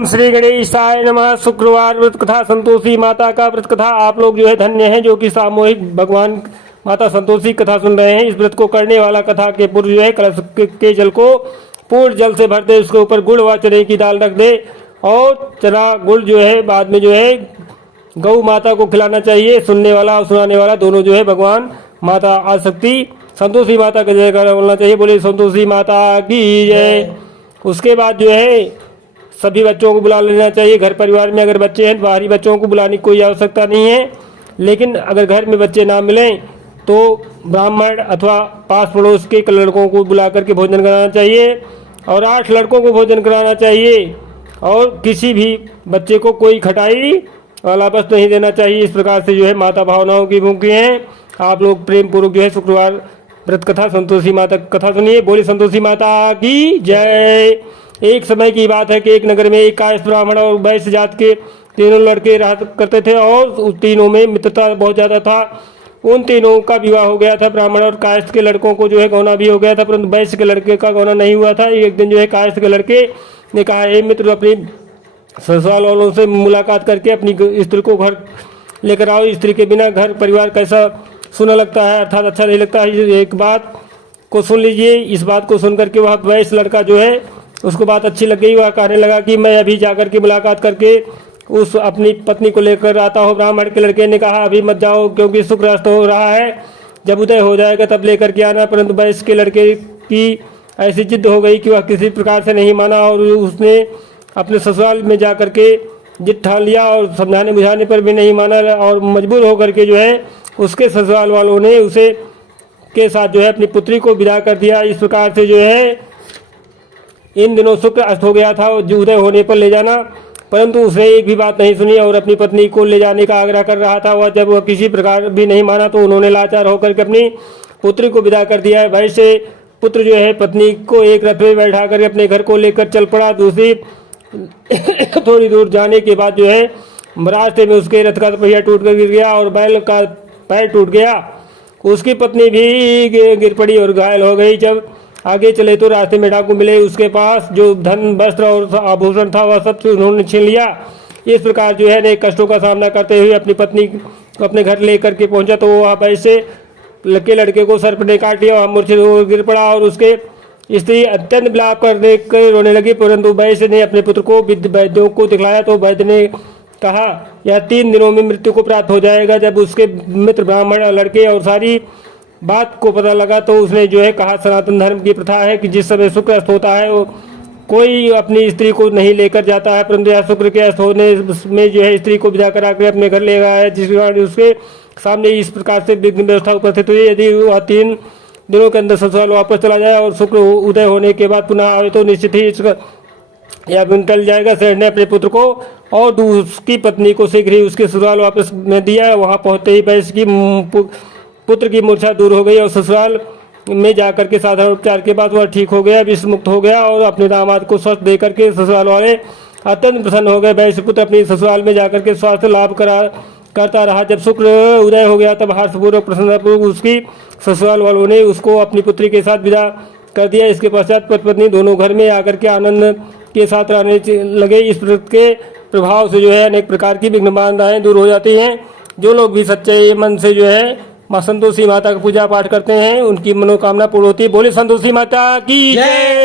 ओम श्री गणेशाय नमः। शुक्रवार व्रत कथा संतोषी माता का व्रत कथा। आप लोग जो है धन्य हैं जो कि सामूहिक भगवान माता संतोषी कथा सुन रहे हैं। इस व्रत को करने वाला कथा के पूर्व जो है कलश के जल को पूर्ण जल से भर दे, उसके ऊपर गुड़ व चने की दाल रख दे और चना गुड़ जो है बाद में जो है गौ माता को खिलाना चाहिए। सुनने वाला और सुनाने वाला दोनों जो है भगवान माता आदिशक्ति संतोषी माता का जयकारा बोलना चाहिए। बोले संतोषी माता की जय। उसके बाद जो है सभी बच्चों को बुला लेना चाहिए। घर परिवार में अगर बच्चे हैं, बाहरी बच्चों को बुलाने की कोई आवश्यकता नहीं है, लेकिन अगर घर में बच्चे ना मिलें तो ब्राह्मण अथवा पास पड़ोस के लड़कों को बुला करके भोजन कराना चाहिए और 8 लड़कों को भोजन कराना चाहिए और किसी भी बच्चे को कोई खटाई वाला बस नहीं देना चाहिए। इस प्रकार से जो है माता भावनाओं की भूखी हैं। आप लोग प्रेम पूर्वक जो है शुक्रवार व्रत कथा संतोषी माता कथा सुनिए। बोली संतोषी माता की जय। एक समय की बात है कि एक नगर में एक कायस्थ ब्राह्मण और वैश्य जात के तीनों लड़के रहा करते थे और उस तीनों में मित्रता बहुत ज़्यादा था। उन तीनों का विवाह हो गया था। ब्राह्मण और कायस्थ के लड़कों को जो है गौना भी हो गया था, परंतु वैश्य के लड़के का गौना नहीं हुआ था। एक दिन जो है कायस्थ के लड़के ने कहा, हे मित्र, अपनी ससुराल वालों से मुलाकात करके अपनी स्त्री को घर लेकर आओ। स्त्री के बिना घर परिवार कैसा सुना लगता है, अर्थात अच्छा नहीं लगता है। एक बात को सुन लीजिए। इस बात को सुन करके वह वैश्य लड़का जो है उसको बात अच्छी लग गई। वह कहने लगा कि मैं अभी जाकर के मुलाकात करके उस अपनी पत्नी को लेकर आता हूँ। ब्राह्मण के लड़के ने कहा, अभी मत जाओ क्योंकि शुक्र अस्त हो रहा है, जब उदय हो जाएगा तब लेकर के आना। परंतु वैश्य के लड़के की ऐसी जिद हो गई कि वह किसी प्रकार से नहीं माना और उसने अपने ससुराल में जा करके जिद ठान लिया और समझाने बुझाने पर भी नहीं माना और मजबूर होकर के जो है उसके ससुराल वालों ने उसे के साथ जो है अपनी पुत्री को विदा कर दिया। इस प्रकार से जो है इन दिनों शुक्र अस्त हो गया था और उदय होने पर ले जाना, परंतु उसने एक भी बात नहीं सुनी और अपनी पत्नी को ले जाने का आग्रह कर रहा था। वह जब वह किसी प्रकार भी नहीं माना तो उन्होंने लाचार होकर के अपनी पुत्री को विदा कर दिया। वैसे पुत्र जो है पत्नी को एक रथ में बैठा कर अपने घर को लेकर चल पड़ा। दूसरी थोड़ी दूर जाने के बाद जो है रास्ते में उसके रथ का पहिया टूट कर गिर गया और बैल का पैर टूट गया। उसकी पत्नी भी गिर पड़ी और घायल हो गई। जब आगे चले तो रास्ते में डाकू मिले। उसके पास जो धन वस्त्र और आभूषण था वह सब उन्होंने छीन लिया। इस प्रकार जो है अनेक कष्टों का सामना करते हुए अपनी पत्नी को अपने घर लेकर के पहुंचा तो वह वैसे लड़के को सर्प ने काट लिया। वह मूर्छित हो गिर पड़ा और उसके स्त्री अत्यंत विलाप कर देख कर रोने लगी, परंतु वैश्य ने अपने पुत्र को वैद्यों को दिखलाया तो वैद्य ने कहा, यह 3 दिनों में मृत्यु को प्राप्त हो जाएगा। जब उसके मित्र ब्राह्मण लड़के और सारी बात को पता लगा तो उसने जो है कहा, सनातन धर्म की प्रथा है कि जिस समय शुक्र अस्त होता है वो कोई अपनी स्त्री को नहीं लेकर जाता है, परंतु यह शुक्र के अस्त होने में जो है स्त्री को विदा करा कर अपने घर ले गया है, जिस कारण उसके सामने इस प्रकार से विघ्न व्यवस्था उपस्थित हुई। यदि वह 3 दिनों के अंदर ससुराल वापस चला जाए और शुक्र उदय होने के बाद पुनः आए तो निश्चित ही इसका यह टल जाएगा। शहर ने अपने पुत्र को और उसकी पत्नी को शीघ्र ही उसके ससुराल वापस में दिया। वहां पहुंचते ही वैश्य की पुत्र की मूर्छा दूर हो गई और ससुराल में जाकर के साधारण उपचार के बाद वह ठीक हो गया, विष मुक्त हो गया और अपने दामाद को स्वस्थ देकर के ससुराल वाले अत्यंत प्रसन्न हो गए। वैश्य पुत्र अपनी ससुराल में जाकर के स्वास्थ्य लाभ करता रहा। जब शुक्र उदय हो गया तब हर्षपूर्वक प्रसन्नतापूर्वक उसकी ससुराल वालों ने उसको अपनी पुत्री के साथ विदा कर दिया। इसके पश्चात पति पत्नी दोनों घर में आकर के आनंद के साथ रहने लगे। इस व्रत के प्रभाव से जो है अनेक प्रकार की विघ्न बाधाएं दूर हो जाती हैं। जो लोग भी सच्चे मन से जो है माँ संतोषी माता का पूजा पाठ करते हैं उनकी मनोकामना पूर्ण होती है। बोले संतोषी माता की जय।